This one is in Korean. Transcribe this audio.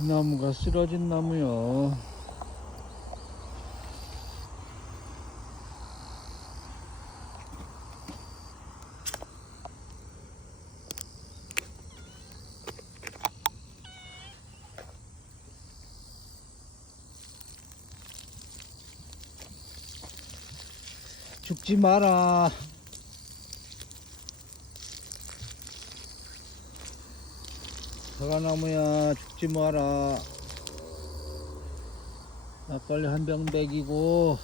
이 나무가 쓰러진 나무요. 죽지 마라. 사과나무야, 죽지 마라. 막걸리 한 병 먹이고